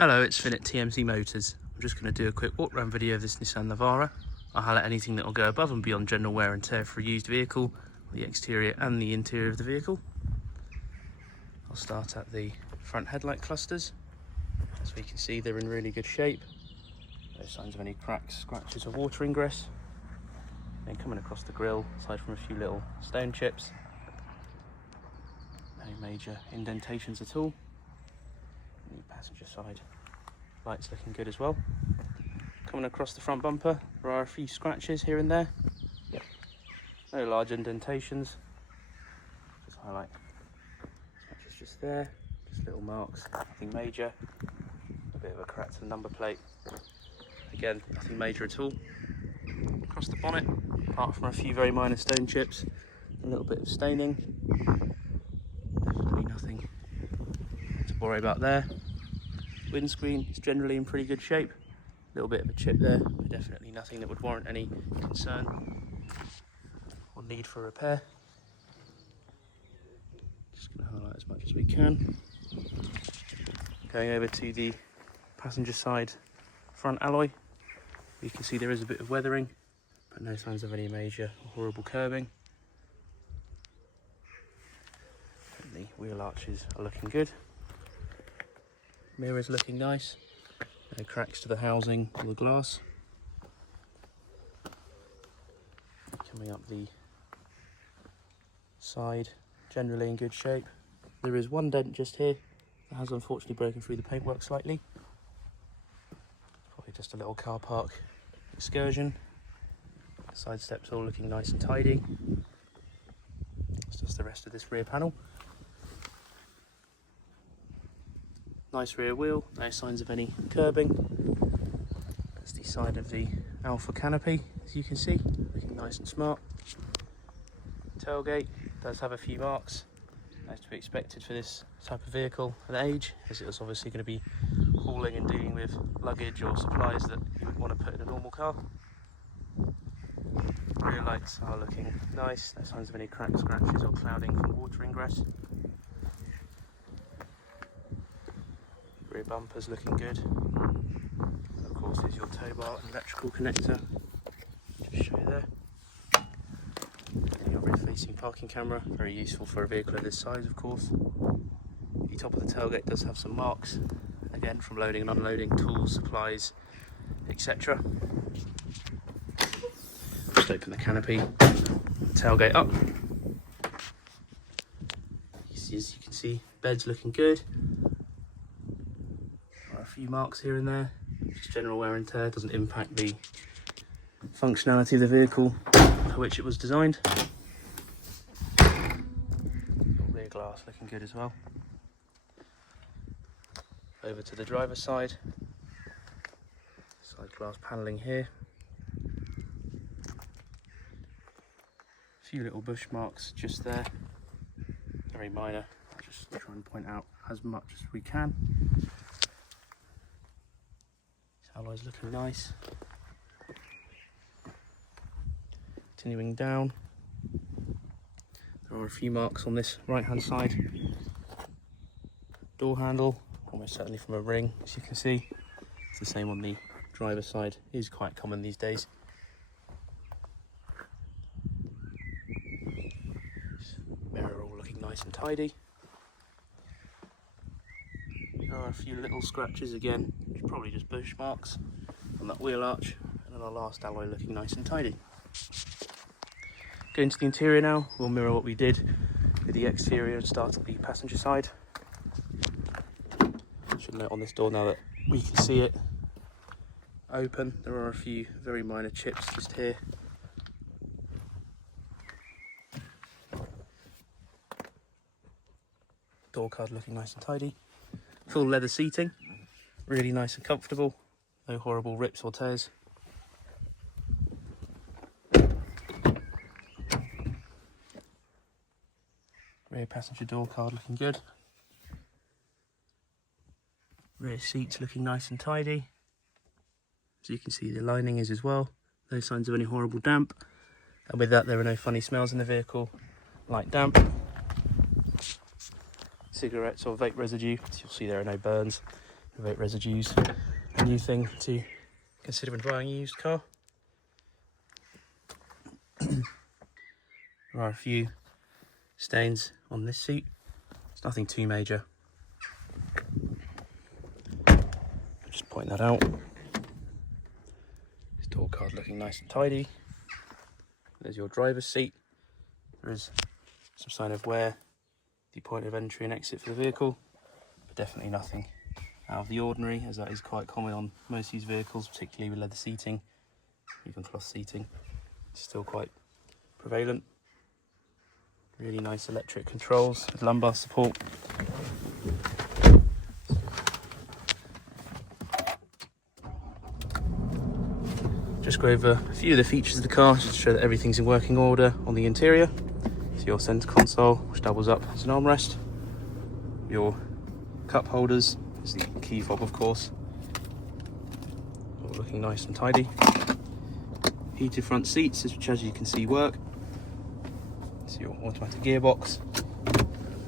Hello, it's Finn at TMC Motors. I'm just going to do a quick walk around video of this Nissan Navara. I'll highlight anything that will go above and beyond general wear and tear for a used vehicle, the exterior and the interior of the vehicle. I'll start at the front headlight clusters. As we can see, they're in really good shape. No signs of any cracks, scratches or water ingress. Then coming across the grille, aside from a few little stone chips, no major indentations at all. The passenger side lights looking good as well. Coming across the front bumper, there are a few scratches here and there. Yep. No large indentations. Just highlight scratches just there, just little marks, nothing major. A bit of a crack to the number plate. Again, nothing major at all. Across the bonnet, apart from a few very minor stone chips, a little bit of staining. Definitely nothing to worry about there. Windscreen is generally in pretty good shape. A little bit of a chip there, but definitely nothing that would warrant any concern or need for repair. Just going to highlight as much as we can. Going over to the passenger side front alloy, you can see there is a bit of weathering, but no signs of any major or horrible curbing. And the wheel arches are looking good. Mirrors looking nice. No cracks to the housing or the glass. Coming up the side, generally in good shape. There is one dent just here that has unfortunately broken through the paintwork slightly. Probably just a little car park excursion. Side steps all looking nice and tidy. It's just the rest of this rear panel. Nice rear wheel, no signs of any curbing. That's the side of the Alpha canopy, as you can see, looking nice and smart. Tailgate does have a few marks, as to be expected for this type of vehicle and age, as it was obviously going to be hauling and dealing with luggage or supplies that you would want to put in a normal car. Rear lights are looking nice, no signs of any cracks, scratches or clouding from water ingress. Rear bumper's looking good. And of course there's your tow bar and electrical connector. Just show you there. Your rear facing parking camera, very useful for a vehicle of this size of course. The top of the tailgate does have some marks, again from loading and unloading tools, supplies, etc. Just open the canopy, tailgate up. As you can see, bed's looking good. A few marks here and there, just general wear and tear, doesn't impact the functionality of the vehicle for which it was designed. Rear glass looking good as well. Over to the driver's side. Side glass panelling here. A few little bush marks just there, very minor. I'll just try and point out as much as we can. Alloy's looking nice. Continuing down, there are a few marks on this right hand side. Door handle, almost certainly from a ring, as you can see. It's the same on the driver's side, it is quite common these days. Mirror all looking nice and tidy. There are a few little scratches again, probably just bush marks on that wheel arch, and then our last alloy looking nice and tidy. Going to the interior now, we'll mirror what we did with the exterior and start at the passenger side. Should note on this door now that we can see it open, there are a few very minor chips just here. Door card looking nice and tidy. Full leather seating, really nice and comfortable, no horrible rips or tears. Rear passenger door card looking good. Rear seats looking nice and tidy. As you can see, the lining is as well, no signs of any horrible damp. And with that, there are no funny smells in the vehicle, like damp. cigarettes or vape residue. As you'll see, there are no burns. Prevent residues. A new thing to consider when buying a used car. There are a few stains on this seat. It's nothing too major. I'll just point that out. This door card looking nice and tidy. There's your driver's seat. There is some sign of wear, the point of entry and exit for the vehicle, but definitely nothing out of the ordinary, as that is quite common on most used vehicles, particularly with leather seating, even cloth seating. It's still quite prevalent. Really nice electric controls with lumbar support. Just go over a few of the features of the car, just to show that everything's in working order on the interior. So your centre console, which doubles up as an armrest. Your cup holders, is the key fob of course. All looking nice and tidy. Heated front seats, which as you can see work. So your automatic gearbox.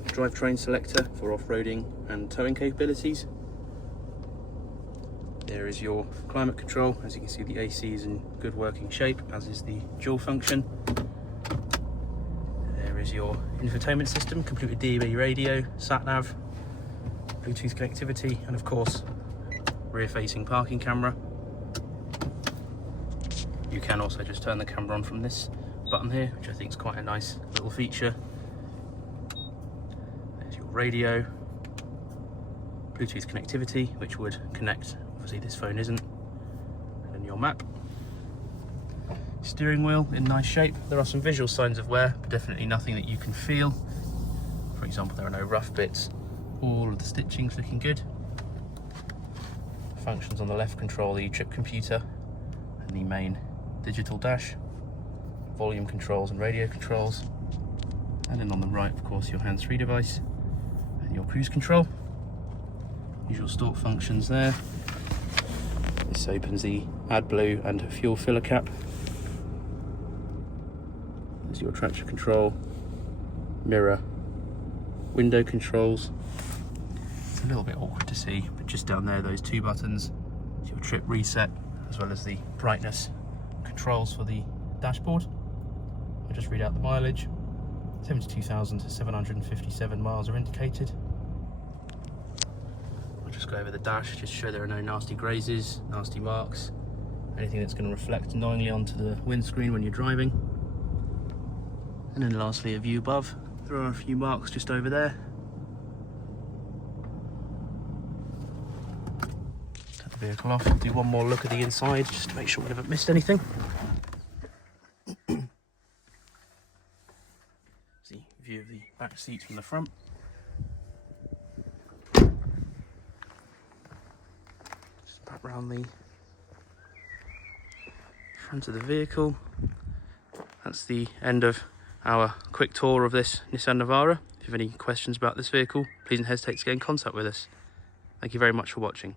Drivetrain selector for off-roading and towing capabilities. There is your climate control. As you can see, the AC is in good working shape, as is the dual function. There is your infotainment system, complete with DAB radio, sat-nav, Bluetooth connectivity, and of course, rear-facing parking camera. You can also just turn the camera on from this button here, which I think is quite a nice little feature. There's your radio, Bluetooth connectivity, which would connect. Obviously this phone isn't. And then your map. Steering wheel in nice shape. There are some visual signs of wear, but definitely nothing that you can feel. For example, there are no rough bits. All of the stitching's looking good. Functions on the left control the trip computer and the main digital dash. Volume controls and radio controls. And then on the right, of course, your hands-free device and your cruise control. Usual store functions there. This opens the AdBlue and fuel filler cap. There's your traction control, mirror, window controls. It's a little bit awkward to see, but just down there, those two buttons, is your trip reset, as well as the brightness controls for the dashboard. I'll just read out the mileage. 72,757 miles are indicated. Just go over the dash, just to show there are no nasty grazes, nasty marks, anything that's going to reflect knowingly onto the windscreen when you're driving. And then lastly, a view above. There are a few marks just over there. Turn the vehicle off, do one more look at the inside just to make sure we haven't missed anything. See a view of the back seats from the front. Around the front of the vehicle. That's the end of our quick tour of this Nissan Navara. If you have any questions about this vehicle, please don't hesitate to get in contact with us. Thank you very much for watching.